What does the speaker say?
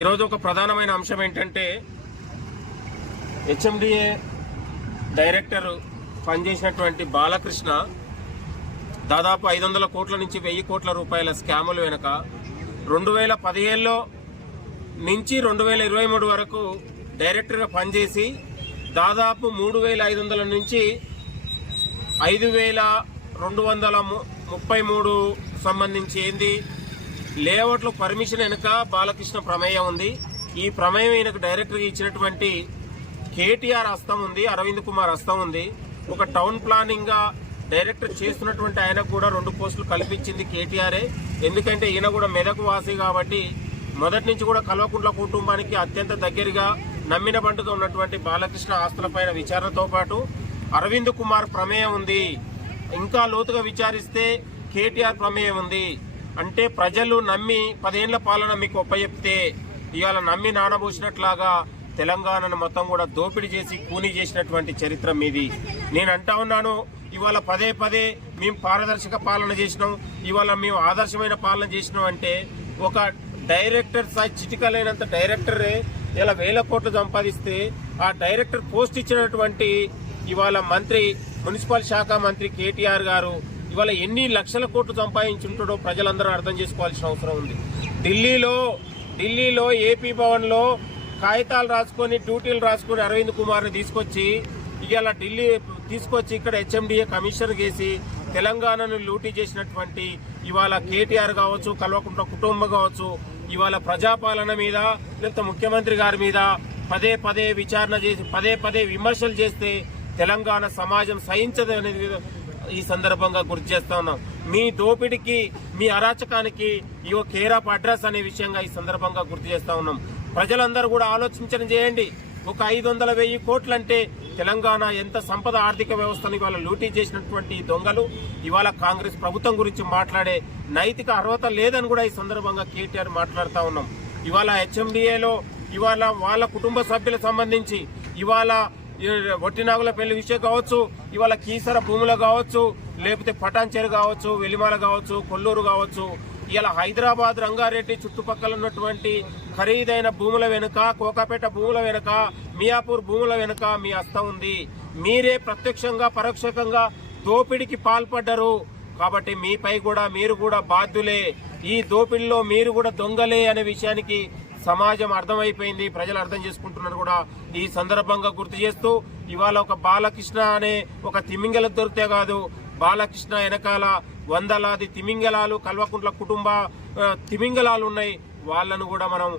ఈరోజు ఒక ప్రధానమైన అంశం ఏంటంటే హెచ్ఎండిఏ డైరెక్టర్ పనిచేసినటువంటి బాలకృష్ణ దాదాపు ఐదు వందల కోట్ల నుంచి వెయ్యి కోట్ల రూపాయల స్కాములు వెనుక రెండు వేల పదిహేనులో నుంచి రెండు వేల ఇరవై మూడు వరకు డైరెక్టర్గా పనిచేసి దాదాపు మూడు వేల ఐదు వందల నుంచి ఐదు వేల రెండు వందల ము- ముప్పై మూడు సంబంధించి ఏంది? లేఅవుట్లు పర్మిషన్ వెనుక బాలకృష్ణ ప్రమేయం ఉంది. ఈ ప్రమేయం ఈయనకు డైరెక్టర్గా ఇచ్చినటువంటి కేటీఆర్ హస్తం ఉంది అరవింద్ కుమార్ హస్తం ఉంది. ఒక టౌన్ ప్లానింగ్గా డైరెక్టర్ చేస్తున్నటువంటి ఆయనకు కూడా రెండు పోస్టులు కల్పించింది కేటీఆర్ఏ ఎందుకంటే ఈయన కూడా మెదకు వాసి కాబట్టి మొదటి నుంచి కూడా కల్వకుంట్ల కుటుంబానికి అత్యంత దగ్గరగా నమ్మిన బంటుగా ఉన్నటువంటి బాలకృష్ణ ఆస్తులపైన విచారణతో పాటు అరవింద్ కుమార్ ప్రమేయం ఉంది. ఇంకా లోతుగా విచారిస్తే కేటీఆర్ ప్రమేయం ఉంది. అంటే ప్రజలు నమ్మి పదేళ్ళ పాలన మీకు ఒప్పచెప్తే ఇవాళ నమ్మి నానబోసినట్లాగా తెలంగాణను మొత్తం కూడా దోపిడీ చేసి కూనీ చేసినటువంటి చరిత్ర మీది. నేను అంటా ఉన్నాను ఇవాళ పదే పదే మేము పారదర్శక పాలన చేసినాం ఇవాళ మేము ఆదర్శమైన పాలన చేసినాం అంటే ఒక డైరెక్టర్ స్థాయి చిటికలైనంత డైరెక్టరే ఇలా వేల కోట్లు సంపాదిస్తే ఆ డైరెక్టర్ పోస్ట్ ఇచ్చినటువంటి ఇవాళ మంత్రి మున్సిపల్ శాఖ మంత్రి కేటీఆర్ గారు ఇవాళ ఎన్ని లక్షల కోట్లు సంపాదించుంటాడో ప్రజలందరూ అర్థం చేసుకోవాల్సిన అవసరం ఉంది. ఢిల్లీలో ఢిల్లీలో ఏపీ భవన్లో కాగితాలు రాసుకొని డ్యూటీలు రాసుకొని అరవింద్ కుమార్ని తీసుకొచ్చి ఇవాళ ఢిల్లీ తీసుకొచ్చి ఇక్కడ హెచ్ఎండిఏ కమిషనర్ చేసి తెలంగాణను లూటీ చేసినటువంటి ఇవాళ కేటీఆర్ కావచ్చు కల్వకుంట్ల కుటుంబం కావచ్చు ఇవాళ ప్రజాపాలన మీద లేకపోతే ముఖ్యమంత్రి గారి మీద పదే పదే విచారణ చేసి పదే పదే విమర్శలు చేస్తే తెలంగాణ సమాజం సహించదు అనేది ఈ సందర్భంగా గుర్తు చేస్తా ఉన్నాం. మీ దోపిడికి మీ అరాచకానికి ఈ కేరాప్ అడ్రస్ అనే విషయంగా ఈ సందర్భంగా గుర్తు చేస్తా ఉన్నాం. ప్రజలందరూ కూడా ఆలోచించడం చేయండి. ఒక ఐదు వందల వెయ్యి కోట్లంటే తెలంగాణ ఎంత సంపద ఆర్థిక వ్యవస్థను ఇవాళ లూటీ చేసినటువంటి దొంగలు. ఇవాళ కాంగ్రెస్ ప్రభుత్వం గురించి మాట్లాడే నైతిక అర్హత లేదని కూడా ఈ సందర్భంగా కేటీఆర్ మాట్లాడుతూ ఉన్నాం. ఇవాళ హెచ్ఎండిఏలో ఇవాళ వాళ్ళ కుటుంబ సభ్యులకు సంబంధించి ఇవాళ వట్టినాగుల పెళ్ళి విషయం కావచ్చు ఇవాళ కీసర భూములు కావచ్చు లేకపోతే పటాన్చేరు కావచ్చు వెలిమాల కావచ్చు కొల్లూరు కావచ్చు ఇలా హైదరాబాద్ రంగారెడ్డి చుట్టుపక్కల ఉన్నటువంటి ఖరీదైన భూముల వెనుక కోకాపేట భూముల వెనుక మియాపూర్ భూముల వెనుక మీ హస్తం ఉంది. మీరే ప్రత్యక్షంగా పరోక్షకంగా దోపిడికి పాల్పడ్డరు. కాబట్టి మీపై కూడా మీరు కూడా బాధ్యులే. ఈ దోపిడిలో మీరు కూడా దొంగలే అనే విషయానికి సమాజం అర్థమైపోయింది ప్రజలు అర్థం చేసుకుంటున్నారు కూడా ఈ సందర్భంగా గుర్తు చేస్తూ ఇవాళ ఒక బాలకృష్ణ అనే ఒక తిమింగల దొరికితే కాదు బాలకృష్ణ వెనకాల వందలాది తిమింగలాలు కల్వకుంట్ల కుటుంబ తిమింగలాలు ఉన్నాయి. వాళ్ళను కూడా మనం